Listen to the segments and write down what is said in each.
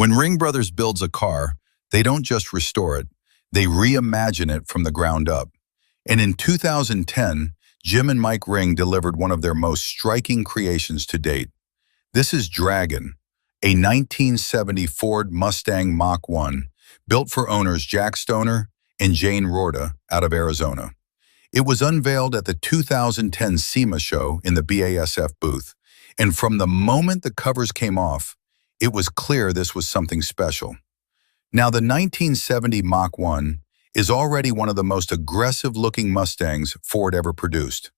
When Ring Brothers builds a car, they don't just restore it, they reimagine it from the ground up. And in 2010, Jim and Mike Ring delivered one of their most striking creations to date. This is Dragon, a 1970 Ford Mustang Mach 1, built for owners Jack Stoner and Jayne Roorda out of Arizona. It was unveiled at the 2010 SEMA Show in the BASF booth, and from the moment the covers came off, it was clear this was something special. Now, the 1970 Mach 1 is already one of the most aggressive-looking Mustangs Ford ever produced.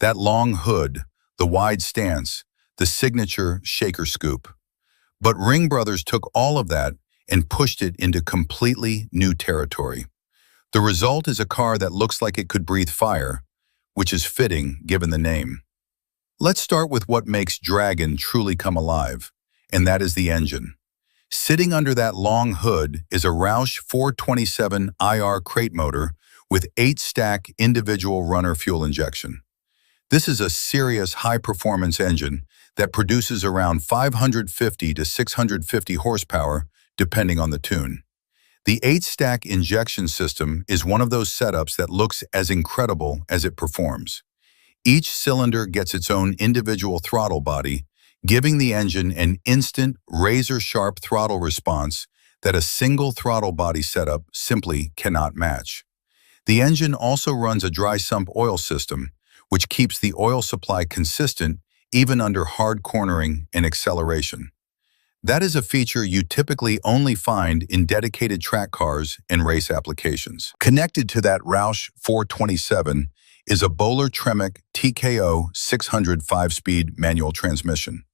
That long hood, the wide stance, the signature shaker scoop. But Ring Brothers took all of that and pushed it into completely new territory. The result is a car that looks like it could breathe fire, which is fitting given the name. Let's start with what makes Dragon truly come alive, and that is the engine. Sitting under that long hood is a Roush 427 IR crate motor with 8-stack individual runner fuel injection. This is a serious high-performance engine that produces around 550 to 650 horsepower, depending on the tune. The 8-stack injection system is one of those setups that looks as incredible as it performs. Each cylinder gets its own individual throttle body, giving the engine an instant, razor-sharp throttle response that a single throttle body setup simply cannot match. The engine also runs a dry sump oil system, which keeps the oil supply consistent even under hard cornering and acceleration. That is a feature you typically only find in dedicated track cars and race applications. Connected to that Roush 427 is a Bowler Tremec TKO 600 5-speed manual transmission.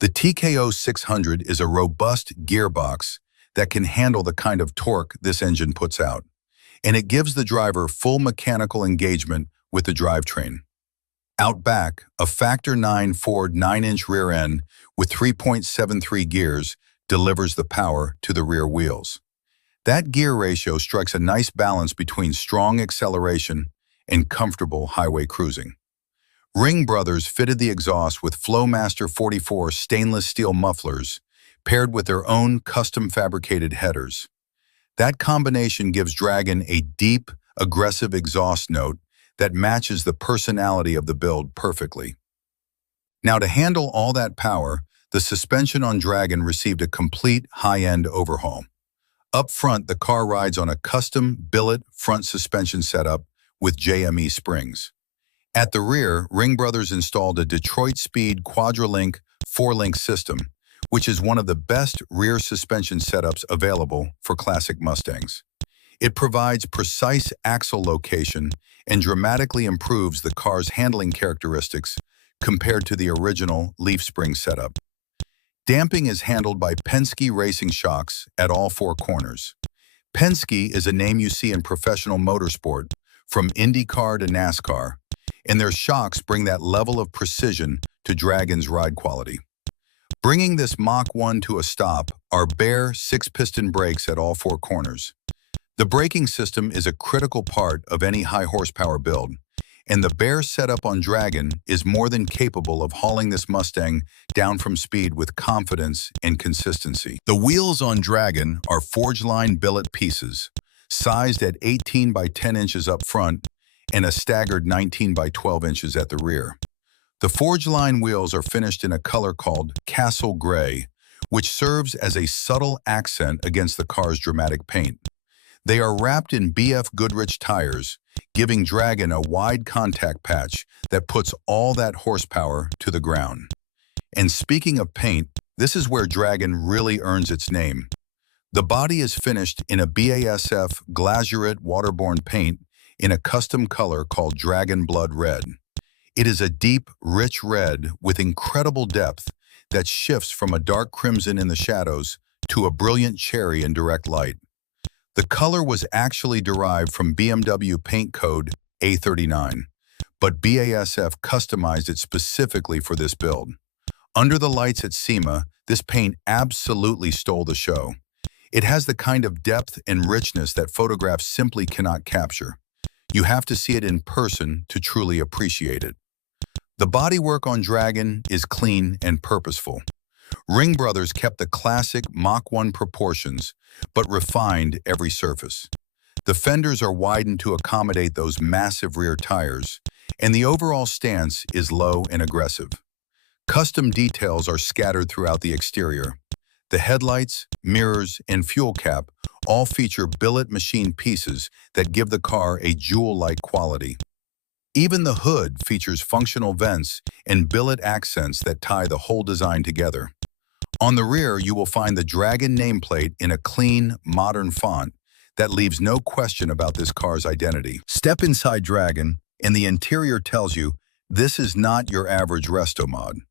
The TKO 600 is a robust gearbox that can handle the kind of torque this engine puts out, and it gives the driver full mechanical engagement with the drivetrain. Out back, a Factor 9 Ford 9-inch rear end with 3.73 gears delivers the power to the rear wheels. That gear ratio strikes a nice balance between strong acceleration and comfortable highway cruising. Ring Brothers fitted the exhaust with Flowmaster 44 stainless steel mufflers, paired with their own custom-fabricated headers. That combination gives Dragon a deep, aggressive exhaust note that matches the personality of the build perfectly. Now, to handle all that power, the suspension on Dragon received a complete high-end overhaul. Up front, the car rides on a custom billet front suspension setup with JME springs. At the rear, Ring Brothers installed a Detroit Speed QUADRALink 4-link system, which is one of the best rear suspension setups available for classic Mustangs. It provides precise axle location and dramatically improves the car's handling characteristics compared to the original leaf spring setup. Damping is handled by Penske racing shocks at all 4 corners. Penske is a name you see in professional motorsport, from IndyCar to NASCAR, and their shocks bring that level of precision to Dragon's ride quality. Bringing this Mach 1 to a stop are Baer 6-piston brakes at all 4 corners. The braking system is a critical part of any high-horsepower build, and the Baer setup on Dragon is more than capable of hauling this Mustang down from speed with confidence and consistency. The wheels on Dragon are Forgeline billet pieces, sized at 18 by 10 inches up front and a staggered 19 by 12 inches at the rear. The Forgeline wheels are finished in a color called Castle Gray, which serves as a subtle accent against the car's dramatic paint. They are wrapped in BF Goodrich tires, giving Dragon a wide contact patch that puts all that horsepower to the ground. And speaking of paint, this is where Dragon really earns its name. The body is finished in a BASF Glasurit waterborne paint in a custom color called Dragon Blood Red. It is a deep, rich red with incredible depth that shifts from a dark crimson in the shadows to a brilliant cherry in direct light. The color was actually derived from BMW paint code A39, but BASF customized it specifically for this build. Under the lights at SEMA, this paint absolutely stole the show. It has the kind of depth and richness that photographs simply cannot capture. You have to see it in person to truly appreciate it. The bodywork on Dragon is clean and purposeful. Ring Brothers kept the classic Mach 1 proportions, but refined every surface. The fenders are widened to accommodate those massive rear tires, and the overall stance is low and aggressive. Custom details are scattered throughout the exterior. The headlights, mirrors, and fuel cap all feature billet machine pieces that give the car a jewel-like quality. Even the hood features functional vents and billet accents that tie the whole design together. On the rear, you will find the Dragon nameplate in a clean, modern font that leaves no question about this car's identity. Step inside Dragon, and the interior tells you this is not your average Restomod.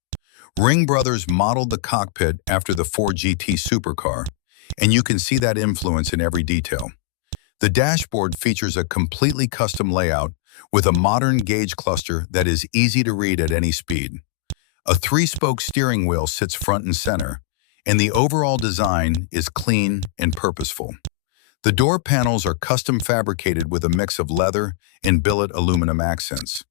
Ring Brothers modeled the cockpit after the Ford GT supercar, and you can see that influence in every detail. The dashboard features a completely custom layout with a modern gauge cluster that is easy to read at any speed. A 3-spoke steering wheel sits front and center, and the overall design is clean and purposeful. The door panels are custom fabricated with a mix of leather and billet aluminum accents.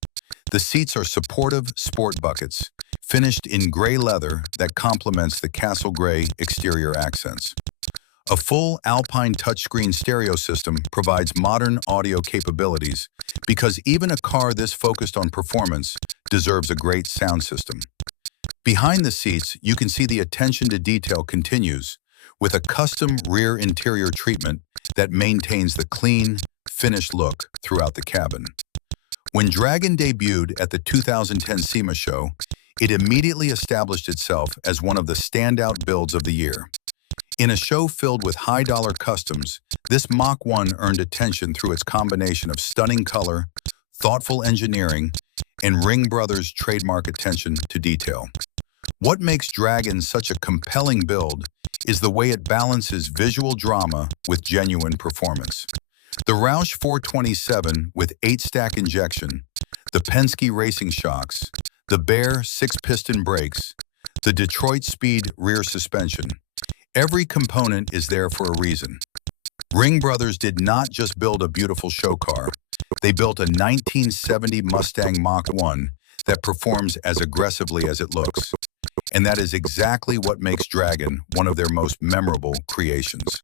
The seats are supportive sport buckets, finished in gray leather that complements the castle gray exterior accents. A full Alpine touchscreen stereo system provides modern audio capabilities because even a car this focused on performance deserves a great sound system. Behind the seats, you can see the attention to detail continues with a custom rear interior treatment that maintains the clean, finished look throughout the cabin. When Dragon debuted at the 2010 SEMA Show, it immediately established itself as one of the standout builds of the year. In a show filled with high-dollar customs, this Mach 1 earned attention through its combination of stunning color, thoughtful engineering, and Ring Brothers' trademark attention to detail. What makes Dragon such a compelling build is the way it balances visual drama with genuine performance. The Roush 427 with 8-stack injection, the Penske racing shocks, the Baer 6-piston brakes, the Detroit Speed rear suspension. Every component is there for a reason. Ring Brothers did not just build a beautiful show car. They built a 1970 Mustang Mach 1 that performs as aggressively as it looks. And that is exactly what makes Dragon one of their most memorable creations.